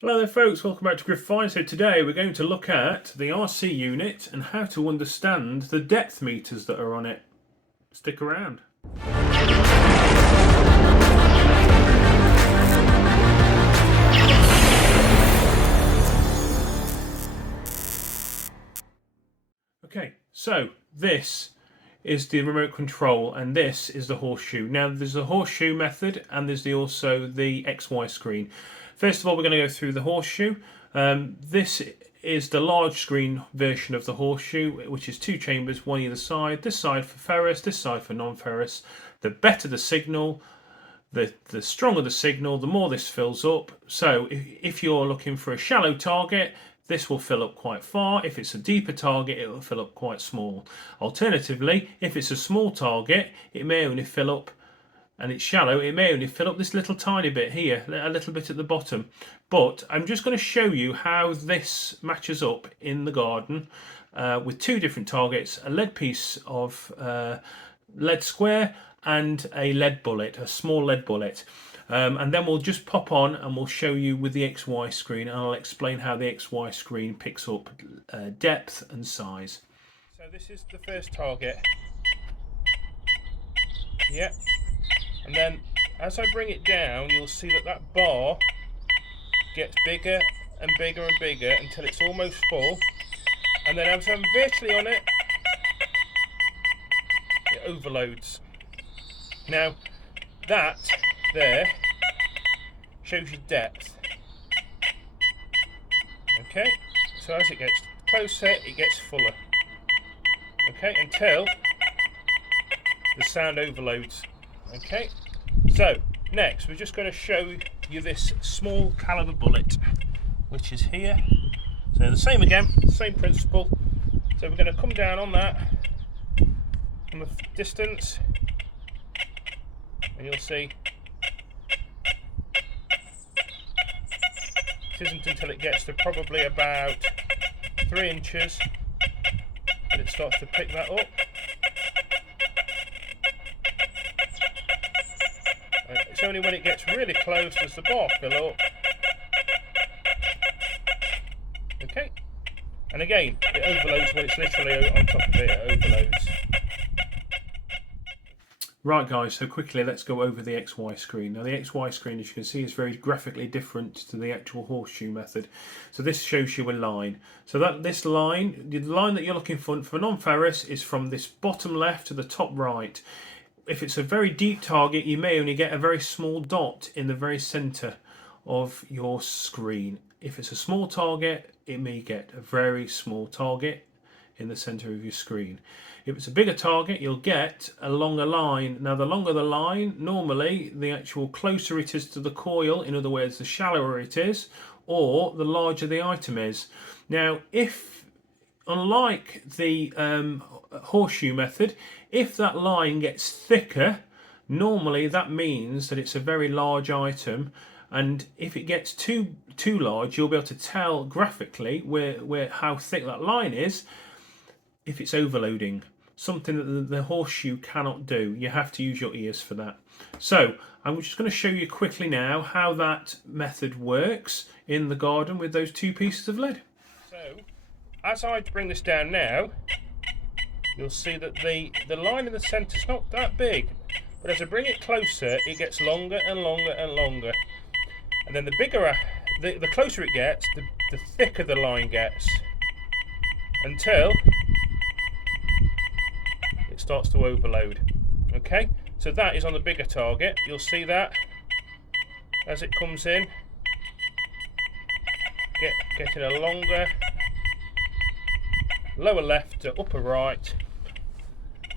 Hello there folks, welcome back to GRIF-FINds. So today we're going to look at the RC unit and how to understand the depth meters that are on it. Stick around. Okay, so this is the remote control and this is the horseshoe. Now there's a horseshoe method and there's also the XY screen. First of all, we're going to go through the horseshoe. This is the large screen version of the horseshoe, which is two chambers, one either side. This side for ferrous, this side for non-ferrous. The better the signal, the stronger the signal, the more this fills up. So if you're looking for a shallow target, this will fill up quite far. If it's a deeper target, it will fill up quite small. Alternatively, if it's a small target, it may only fill up, and it's shallow, it may only fill up this little tiny bit here, a little bit at the bottom. But I'm just going to show you how this matches up in the garden with two different targets, a lead piece of lead square and a lead bullet, a small lead bullet. And then we'll just pop on and we'll show you with the XY screen, and I'll explain how the XY screen picks up depth and size. So this is the first target. Yep. And then as I bring it down, you'll see that that bar gets bigger and bigger and bigger until it's almost full. And then as I'm virtually on it, it overloads. Now that there shows you depth. Okay, so as it gets closer, it gets fuller. Okay, until the sound overloads. Okay, so next we're just going to show you this small caliber bullet, which is here. So the same again, same principle. So we're going to come down on that from a distance, and you'll see it isn't until it gets to probably about 3 inches that it starts to pick that up. It's only when it gets really close does the bar fill up. Okay, and again it overloads when it's literally on top of it, it overloads. Right guys, so quickly let's go over the XY screen. Now the XY screen, as you can see, is very graphically different to the actual horseshoe method. So this shows you a line. So that this line, the line that you're looking for non-ferrous is from this bottom left to the top right. If it's a very deep target, you may only get a very small dot in the very center of your screen. If it's a small target, it may get a very small target in the center of your screen. If it's a bigger target, you'll get a longer line. Now the longer the line, normally the actual closer it is to the coil, in other words the shallower it is, or the larger the item is. Now if, unlike the horseshoe method, if that line gets thicker, normally that means that it's a very large item, and if it gets too large, you'll be able to tell graphically where how thick that line is if it's overloading, something that the horseshoe cannot do. You have to use your ears for that. So I'm just going to show you quickly now how that method works in the garden with those two pieces of lead. So as I bring this down now, you'll see that the line in the centre is not that big, but as I bring it closer, it gets longer and longer and longer. And then the bigger, the closer it gets, the thicker the line gets, until it starts to overload. Okay, so that is on the bigger target. You'll see that as it comes in, getting a longer lower left to upper right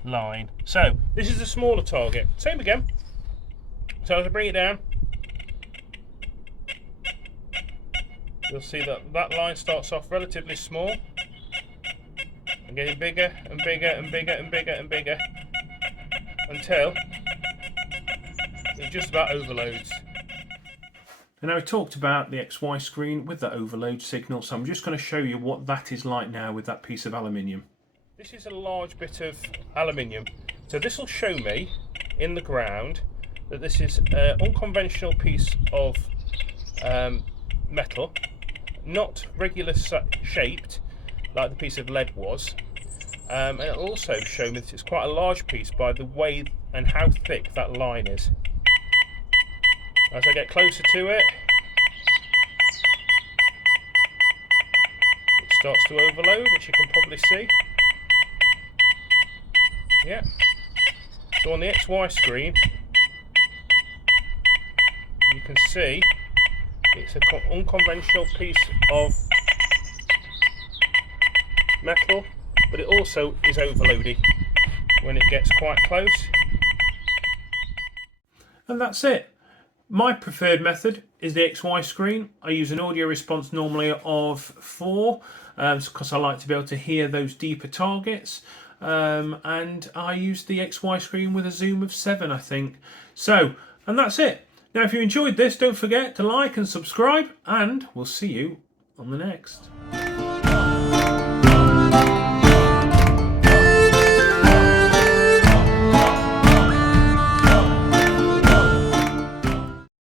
line. So this is the smaller target. Same again. So as I bring it down, you'll see that that line starts off relatively small and getting bigger and bigger and bigger and bigger and bigger until it just about overloads. And now we talked about the XY screen with the overload signal, so I'm just going to show you what that is like now with that piece of aluminium. This is a large bit of aluminium, so this will show me in the ground that this is an unconventional piece of metal, not regular shaped like the piece of lead was, and it'll also show me that it's quite a large piece by the way and how thick that line is. As I get closer to it, it starts to overload, as you can probably see. Yeah. So on the XY screen, you can see it's an unconventional piece of metal, but it also is overloading when it gets quite close. And that's it. My preferred method is the XY screen. I use an audio response normally of 4 because I like to be able to hear those deeper targets. And I use the XY screen with a zoom of 7, I think. So, and that's it. Now, if you enjoyed this, don't forget to like and subscribe, and we'll see you on the next.